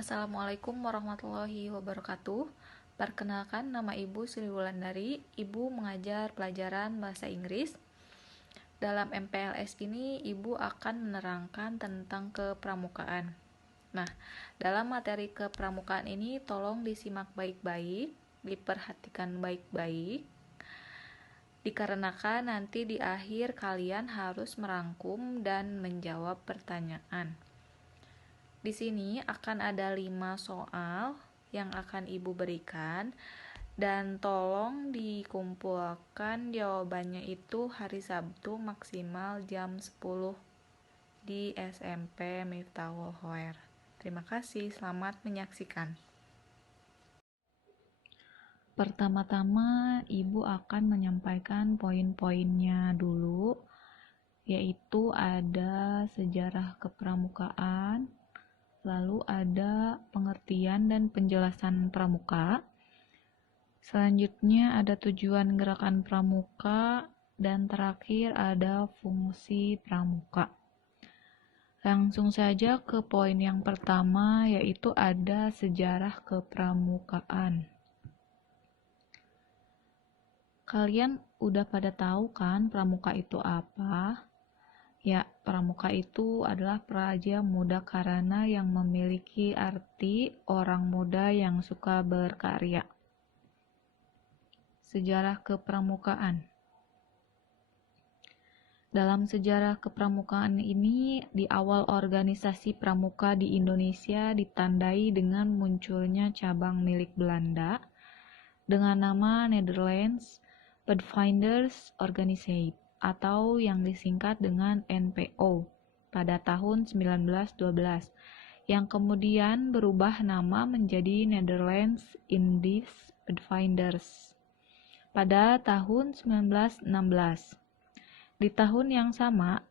Assalamualaikum warahmatullahi wabarakatuh. Perkenalkan, nama Ibu Sri Wulandari. Ibu mengajar pelajaran bahasa Inggris. Dalam MPLS ini, Ibu akan menerangkan tentang kepramukaan. Nah, dalam materi kepramukaan ini tolong disimak baik-baik, diperhatikan baik-baik, dikarenakan nanti di akhir kalian harus merangkum dan menjawab pertanyaan. Di sini akan ada 5 soal yang akan Ibu berikan, dan tolong dikumpulkan jawabannya itu hari Sabtu maksimal jam 10 di SMP Miftahul Khoer. Terima kasih, selamat menyaksikan. Pertama-tama Ibu akan menyampaikan poin-poinnya dulu, yaitu ada sejarah kepramukaan, lalu ada pengertian dan penjelasan pramuka. Selanjutnya ada tujuan gerakan pramuka, dan terakhir ada fungsi pramuka. Langsung saja ke poin yang pertama, yaitu ada sejarah kepramukaan. Kalian udah pada tahu kan pramuka itu apa? Ya, pramuka itu adalah praja muda karana yang memiliki arti orang muda yang suka berkarya. Sejarah kepramukaan. Dalam sejarah kepramukaan ini, di awal organisasi pramuka di Indonesia ditandai dengan munculnya cabang milik Belanda dengan nama Netherlands Pathfinders Organisatie atau yang disingkat dengan NPO pada tahun 1912, yang kemudian berubah nama menjadi Netherlands Indies Pathfinders pada tahun 1916. Di tahun yang sama,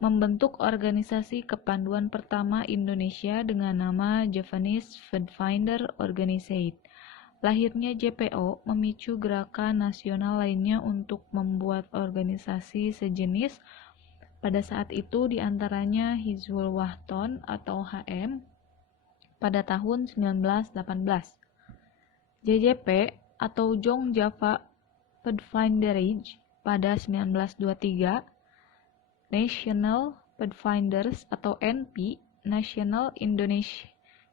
membentuk organisasi kepanduan pertama Indonesia dengan nama Javanese Pathfinder Organisatie. Lahirnya JPO memicu gerakan nasional lainnya untuk membuat organisasi sejenis. Pada saat itu diantaranya Hizbul Wahton atau HM pada tahun 1918, JJP atau Jong Java Pathfinderage pada 1923, National Pathfinders atau NP, National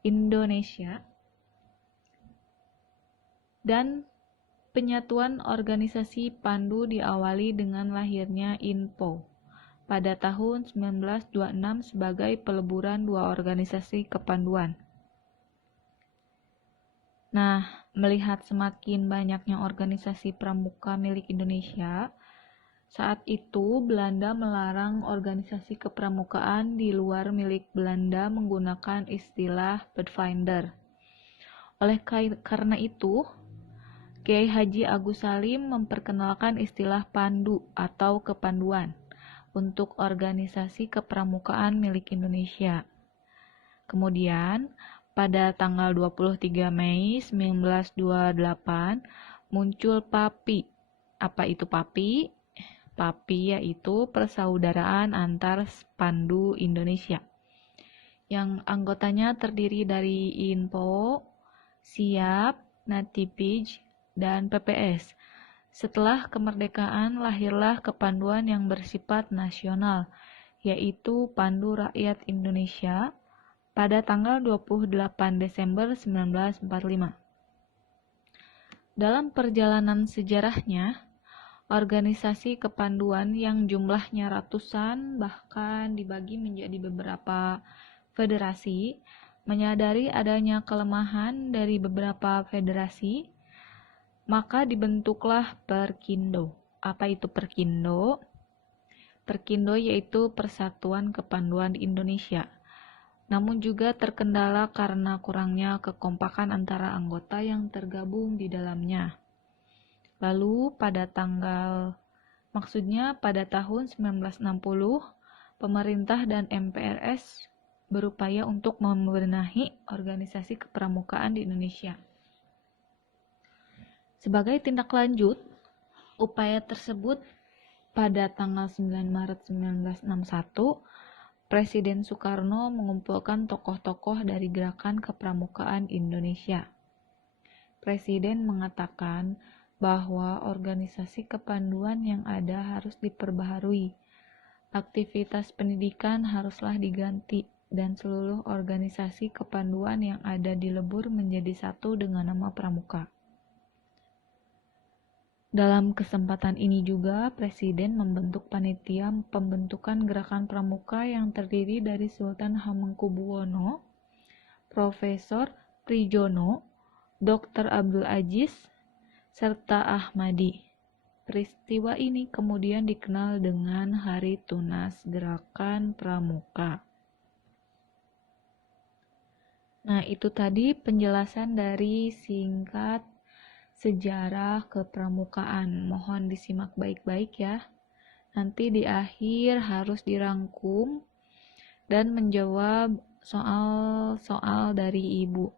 Indonesia, dan penyatuan organisasi Pandu diawali dengan lahirnya INPO pada tahun 1926 sebagai peleburan dua organisasi kepanduan. Nah, melihat semakin banyaknya organisasi pramuka milik Indonesia, saat itu Belanda melarang organisasi kepramukaan di luar milik Belanda menggunakan istilah Pathfinder. Oleh karena itu, Kiai Haji Agus Salim memperkenalkan istilah Pandu atau kepanduan untuk organisasi kepramukaan milik Indonesia. Kemudian, pada tanggal 23 Mei 1928 muncul PAPI. Apa itu PAPI? PAPI yaitu Persaudaraan Antar Pandu Indonesia, yang anggotanya terdiri dari INPO, SIAP, Natipij, dan PPS. Setelah kemerdekaan lahirlah kepanduan yang bersifat nasional, yaitu Pandu Rakyat Indonesia pada tanggal 28 Desember 1945. Dalam perjalanan sejarahnya, organisasi kepanduan yang jumlahnya ratusan bahkan dibagi menjadi beberapa federasi, menyadari adanya kelemahan dari beberapa federasi, maka dibentuklah Perkindo. Apa itu Perkindo? Perkindo yaitu Persatuan Kepanduan Indonesia. Namun juga terkendala karena kurangnya kekompakan antara anggota yang tergabung di dalamnya. Lalu pada tahun 1960, pemerintah dan MPLS berupaya untuk membenahi organisasi kepramukaan di Indonesia. Sebagai tindak lanjut upaya tersebut, pada tanggal 9 Maret 1961, Presiden Soekarno mengumpulkan tokoh-tokoh dari gerakan kepramukaan Indonesia. Presiden mengatakan bahwa organisasi kepanduan yang ada harus diperbaharui, aktivitas pendidikan haruslah diganti, dan seluruh organisasi kepanduan yang ada dilebur menjadi satu dengan nama Pramuka. Dalam kesempatan ini juga, Presiden membentuk panitia pembentukan gerakan pramuka yang terdiri dari Sultan Hamengkubuwono, Profesor Prijono, Dr. Abdul Aziz, serta Ahmadi. Peristiwa ini kemudian dikenal dengan Hari Tunas Gerakan Pramuka. Nah, itu tadi penjelasan dari singkat sejarah kepramukaan. Mohon disimak baik-baik ya. Nanti di akhir harus dirangkum dan menjawab soal-soal dari Ibu.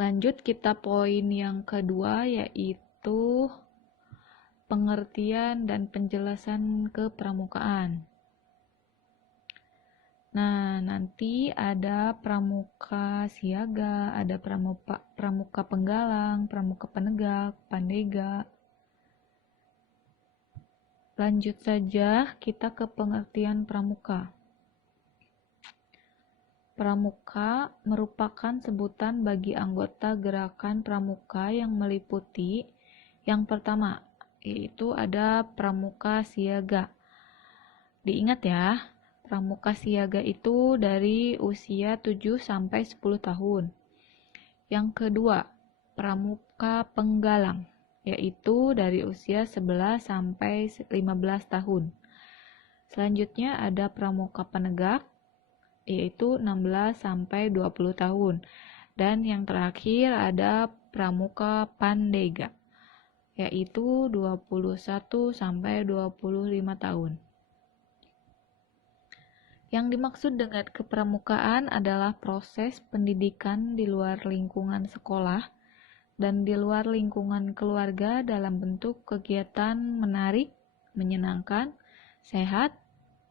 Lanjut kita poin yang kedua, yaitu pengertian dan penjelasan kepramukaan. Nah, nanti ada pramuka siaga, ada pramuka penggalang, pramuka penegak, pandega. Lanjut saja kita ke pengertian pramuka. Pramuka merupakan sebutan bagi anggota gerakan pramuka yang meliputi yang pertama, yaitu ada pramuka siaga. Diingat ya, pramuka siaga itu dari usia 7 sampai 10 tahun. Yang kedua, pramuka penggalang, yaitu dari usia 11 sampai 15 tahun. Selanjutnya ada pramuka penegak, yaitu 16 sampai 20 tahun. Dan yang terakhir ada pramuka pandega, yaitu 21 sampai 25 tahun. Yang dimaksud dengan kepramukaan adalah proses pendidikan di luar lingkungan sekolah dan di luar lingkungan keluarga dalam bentuk kegiatan menarik, menyenangkan, sehat,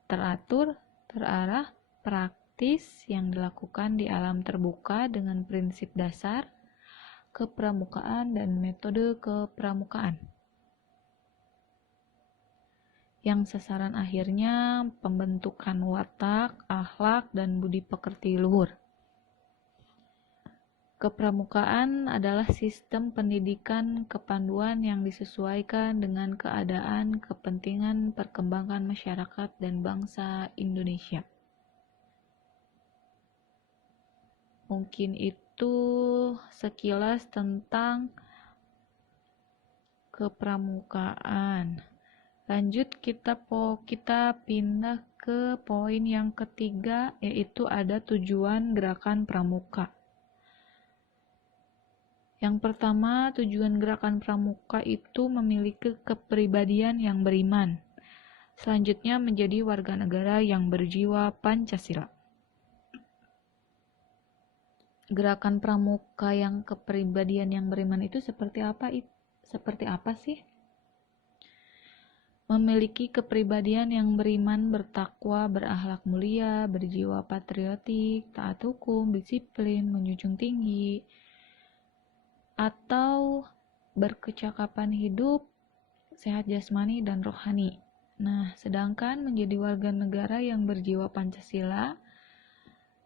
teratur, terarah, praktis yang dilakukan di alam terbuka dengan prinsip dasar kepramukaan dan metode kepramukaan. Yang sasaran akhirnya pembentukan watak, akhlak, dan budi pekerti luhur. Kepramukaan adalah sistem pendidikan kepanduan yang disesuaikan dengan keadaan, kepentingan, perkembangan masyarakat dan bangsa Indonesia. Mungkin itu sekilas tentang kepramukaan. Lanjut kita pindah ke poin yang ketiga, yaitu ada tujuan gerakan pramuka. Yang pertama, tujuan gerakan pramuka itu memiliki kepribadian yang beriman. Selanjutnya menjadi warga negara yang berjiwa Pancasila. Gerakan pramuka yang kepribadian yang beriman itu seperti apa sih? Memiliki kepribadian yang beriman, bertakwa, berakhlak mulia, berjiwa patriotik, taat hukum, disiplin, menjunjung tinggi, atau berkecakapan hidup, sehat jasmani dan rohani. Nah, sedangkan menjadi warga negara yang berjiwa Pancasila,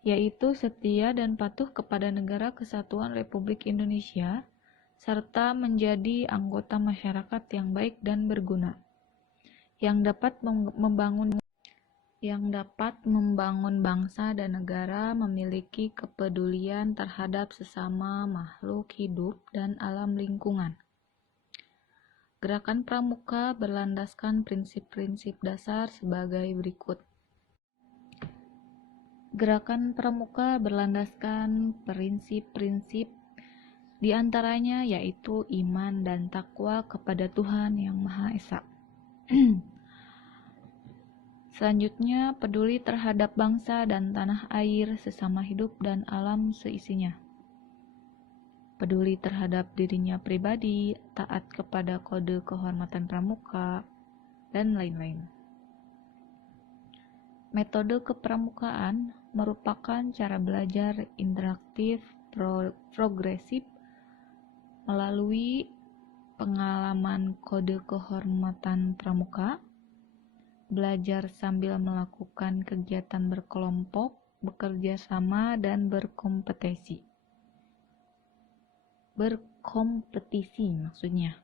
yaitu setia dan patuh kepada Negara Kesatuan Republik Indonesia, serta menjadi anggota masyarakat yang baik dan berguna, yang dapat membangun bangsa dan negara, memiliki kepedulian terhadap sesama makhluk hidup dan alam lingkungan. Gerakan pramuka berlandaskan prinsip-prinsip dasar sebagai berikut. Gerakan pramuka berlandaskan prinsip-prinsip di antaranya yaitu iman dan takwa kepada Tuhan Yang Maha Esa. Selanjutnya, peduli terhadap bangsa dan tanah air, sesama hidup dan alam seisinya. Peduli terhadap dirinya pribadi, taat kepada kode kehormatan pramuka, dan lain-lain. Metode kepramukaan merupakan cara belajar interaktif progresif melalui pengalaman kode kehormatan pramuka, belajar sambil melakukan kegiatan berkelompok, bekerja sama, dan berkompetisi maksudnya.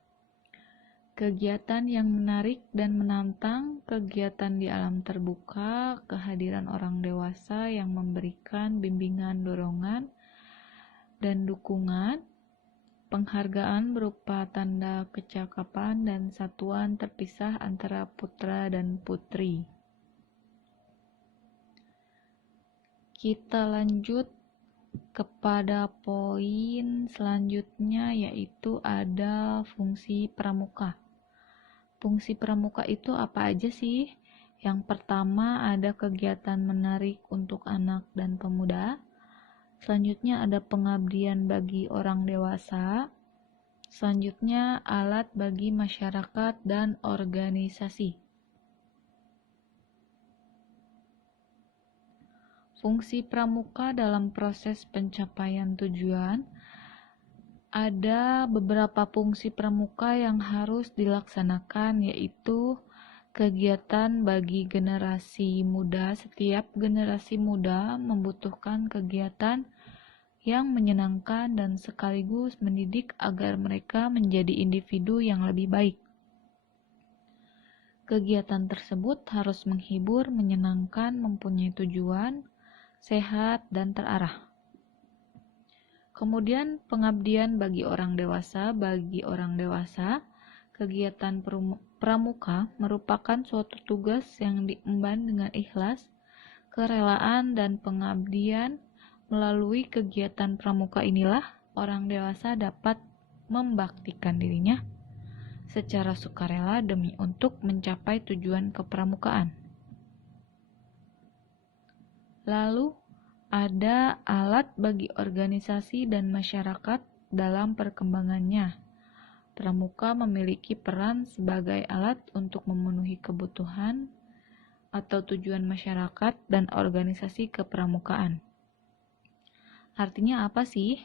Kegiatan yang menarik dan menantang, kegiatan di alam terbuka, kehadiran orang dewasa yang memberikan bimbingan, dorongan, dan dukungan, penghargaan berupa tanda kecakapan dan satuan terpisah antara putra dan putri. Kita lanjut kepada poin selanjutnya, yaitu ada fungsi pramuka. Fungsi pramuka itu apa aja sih? Yang pertama ada kegiatan menarik untuk anak dan pemuda. Selanjutnya ada pengabdian bagi orang dewasa. Selanjutnya alat bagi masyarakat dan organisasi. Fungsi pramuka dalam proses pencapaian tujuan. Ada beberapa fungsi pramuka yang harus dilaksanakan, yaitu kegiatan bagi generasi muda. Setiap generasi muda membutuhkan kegiatan yang menyenangkan dan sekaligus mendidik agar mereka menjadi individu yang lebih baik. Kegiatan tersebut harus menghibur, menyenangkan, mempunyai tujuan, sehat, dan terarah. Kemudian pengabdian bagi orang dewasa. Bagi orang dewasa, kegiatan pramuka merupakan suatu tugas yang diemban dengan ikhlas, kerelaan, dan pengabdian. Melalui kegiatan pramuka inilah orang dewasa dapat membaktikan dirinya secara sukarela demi untuk mencapai tujuan kepramukaan. Lalu ada alat bagi organisasi dan masyarakat dalam perkembangannya. Pramuka memiliki peran sebagai alat untuk memenuhi kebutuhan atau tujuan masyarakat dan organisasi kepramukaan. Artinya apa sih?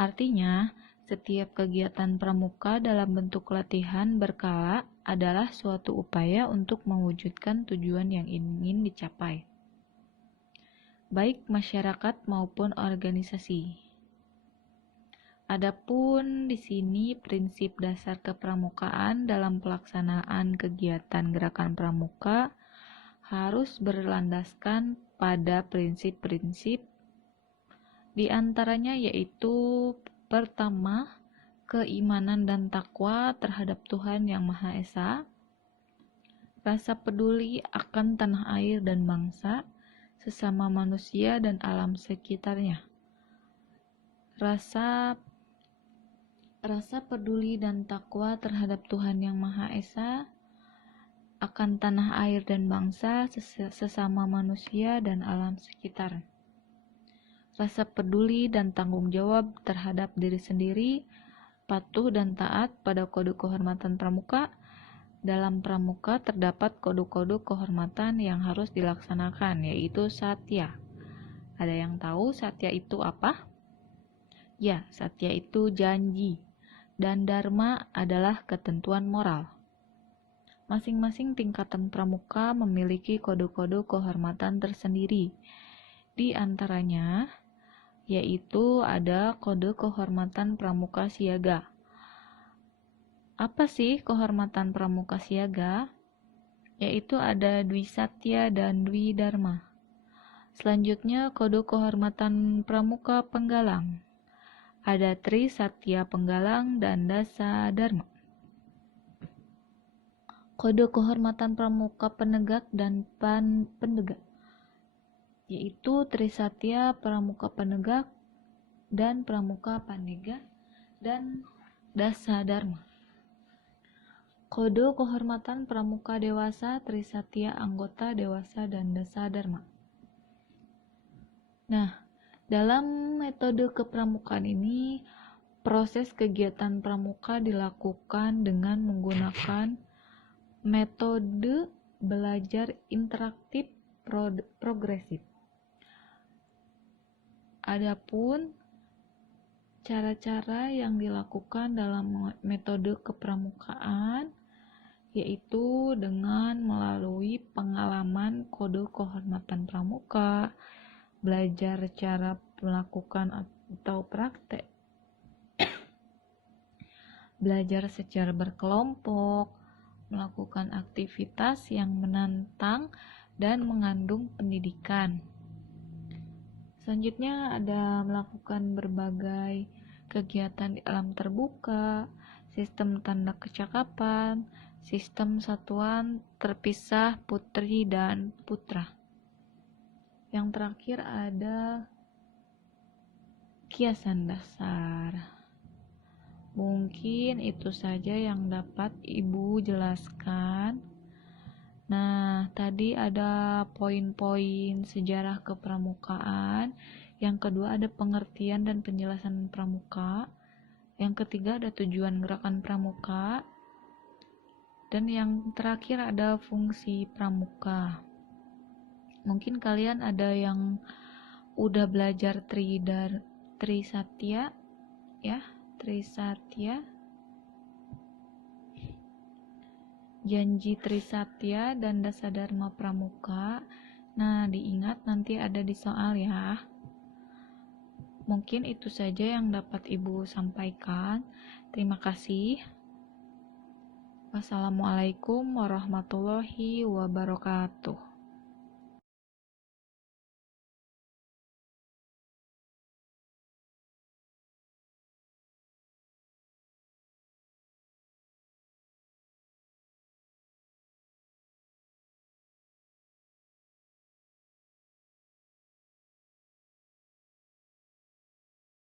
Artinya, setiap kegiatan pramuka dalam bentuk latihan berkala adalah suatu upaya untuk mewujudkan tujuan yang ingin dicapai, baik masyarakat maupun organisasi. Adapun di sini prinsip dasar kepramukaan dalam pelaksanaan kegiatan gerakan pramuka harus berlandaskan pada prinsip-prinsip, di antaranya yaitu pertama, keimanan dan takwa terhadap Tuhan Yang Maha Esa, rasa peduli akan tanah air dan bangsa, sesama manusia dan alam sekitarnya. Rasa peduli dan takwa terhadap Tuhan Yang Maha Esa, akan tanah air dan bangsa, sesama manusia dan alam sekitar. Rasa peduli dan tanggung jawab terhadap diri sendiri, patuh dan taat pada kode kehormatan pramuka. Dalam pramuka terdapat kode-kode kehormatan yang harus dilaksanakan, yaitu satya. Ada yang tahu satya itu apa? Ya, satya itu janji, dan dharma adalah ketentuan moral. Masing-masing tingkatan pramuka memiliki kode-kode kehormatan tersendiri. Di antaranya, yaitu ada kode kehormatan pramuka siaga. Apa sih kehormatan pramuka siaga? Yaitu ada Dwi Satya dan Dwi Dharma. Selanjutnya kode kehormatan pramuka penggalang. Ada Tri Satya Penggalang dan Dasa Dharma. Kode kehormatan pramuka penegak dan pendegak, yaitu Tri Satya Pramuka Penegak dan Pramuka Pandega dan Dasa Dharma. Kode kehormatan pramuka dewasa, Tri Satya anggota dewasa dan Dasa Dharma. Nah, dalam metode kepramukaan ini, proses kegiatan pramuka dilakukan dengan menggunakan metode belajar interaktif progresif. Adapun cara-cara yang dilakukan dalam metode kepramukaan yaitu dengan melalui pengalaman kode kehormatan pramuka, belajar cara melakukan atau praktek, belajar secara berkelompok, melakukan aktivitas yang menantang dan mengandung pendidikan. Selanjutnya ada melakukan berbagai kegiatan di alam terbuka, sistem tanda kecakapan, sistem satuan terpisah putri dan putra. Yang terakhir ada kiasan dasar. Mungkin itu saja yang dapat Ibu jelaskan. Nah, tadi ada poin-poin sejarah kepramukaan. Yang kedua ada pengertian dan penjelasan pramuka. Yang ketiga ada tujuan gerakan pramuka. Dan yang terakhir ada fungsi pramuka. Mungkin kalian ada yang udah belajar Trisatya ya, Trisatya. Janji Trisatya dan Dasadharma Pramuka. Nah, diingat nanti ada di soal ya. Mungkin itu saja yang dapat Ibu sampaikan. Terima kasih. Wassalamualaikum warahmatullahi wabarakatuh.